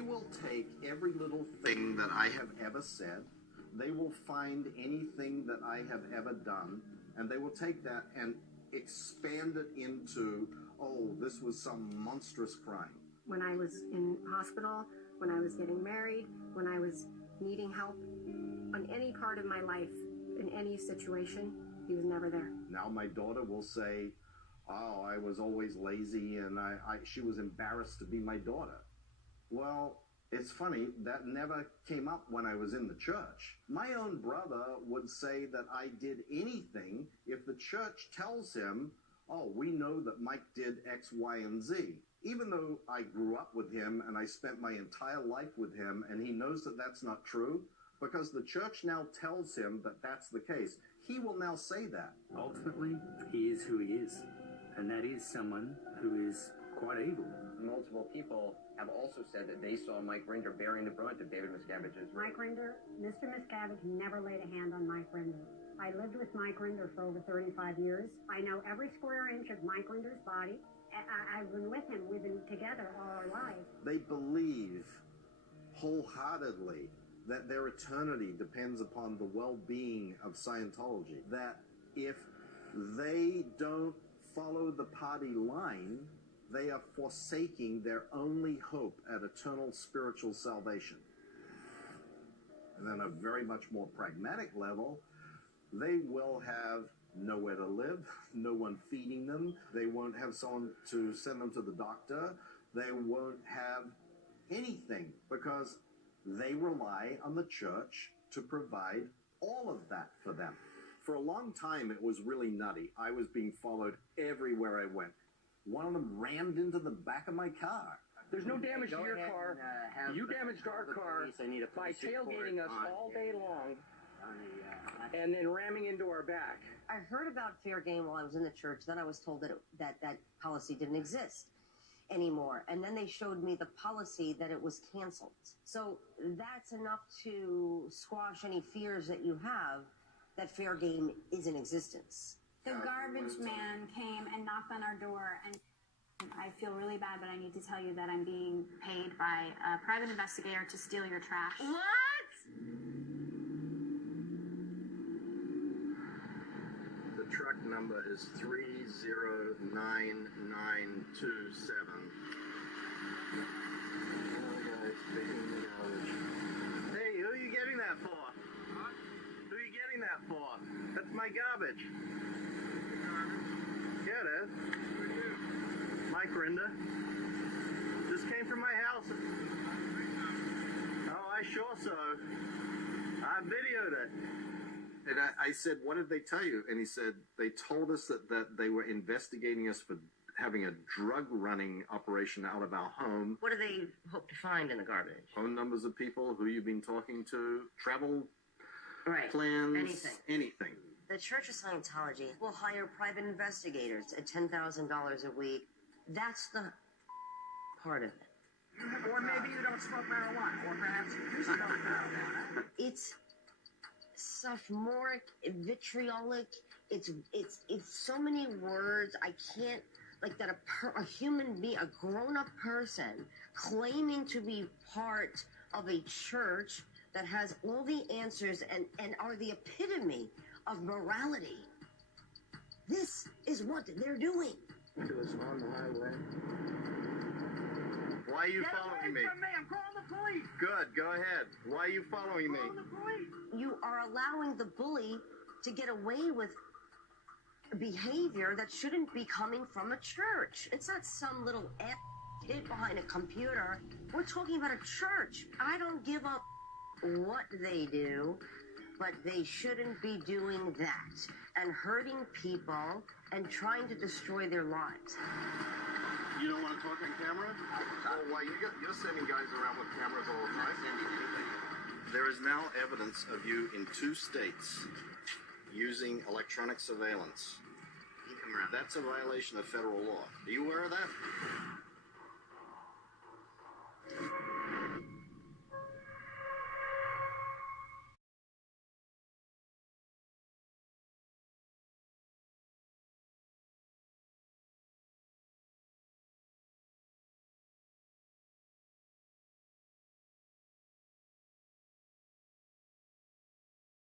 They will take every little thing that I have ever said. They will find anything that I have ever done, and they will take that and expand it into, oh, this was some monstrous crime. When I was in hospital, when I was getting married, when I was needing help on any part of my life, in any situation, he was never there. Now my daughter will say, oh, I was always lazy, and she was embarrassed to be my daughter. Well, it's funny, that never came up when I was in the church. My own brother would say that I did anything if the church tells him, oh, we know that Mike did X, Y, and Z. Even though I grew up with him and I spent my entire life with him, and he knows that that's not true, because the church now tells him that that's the case. He will now say that. Ultimately, he is who he is, and that is someone who is quite evil. Multiple people have also said that they saw Mike Rinder bearing the brunt of David Miscavige's Mike Rinder, Mr. Miscavige never laid a hand on Mike Rinder. I lived with Mike Rinder for over 35 years. I know every square inch of Mike Rinder's body. I've been with him. We've been together all our lives. They believe wholeheartedly that their eternity depends upon the well-being of Scientology. That if they don't follow the party line, they are forsaking their only hope at eternal spiritual salvation. And then, on a very much more pragmatic level, they will have nowhere to live, no one feeding them. They won't have someone to send them to the doctor. They won't have anything because they rely on the church to provide all of that for them. For a long time, it was really nutty. I was being followed everywhere I went. One of them rammed into the back of my car. There's no damage to your car. You damaged our car by tailgating us all day long and then ramming into our back. I heard about fair game while I was in the church. Then I was told that policy didn't exist anymore. And then they showed me the policy that it was canceled. So that's enough to squash any fears that you have that fair game is in existence. The garbage man came and knocked on our door, and I feel really bad, but I need to tell you that I'm being paid by a private investigator to steal your trash. What? The truck number is 309927. Hey, who are you getting that for? Huh? Who are you getting that for? That's my garbage. Yeah, it is. Mike Rinder. This came from my house. Oh, I sure so. I videoed it. And I said, what did they tell you? And he said, they told us that they were investigating us for having a drug running operation out of our home. What do they hope to find in the garbage? Phone numbers of people, who you've been talking to, travel plans, anything. The Church of Scientology will hire private investigators at $10,000 a week. That's the part of it. Or maybe you don't smoke marijuana, or perhaps you do smoke marijuana. It's sophomoric, vitriolic. It's so many words. I can't, like that a human being, a grown-up person claiming to be part of a church that has all the answers and are the epitome of morality. This is what they're doing. It was on the highway. Why are you following me? From me? I'm calling the police. Good, go ahead. Why are you following me? Calling the police. You are allowing the bully to get away with behavior that shouldn't be coming from a church. It's not some little kid behind a computer. We're talking about a church. I don't give up what they do, but they shouldn't be doing that and hurting people and trying to destroy their lives. You don't want to talk on camera? Oh, why? You're sending guys around with cameras all the time? There is now evidence of you in 2 states using electronic surveillance. That's a violation of federal law. Are you aware of that?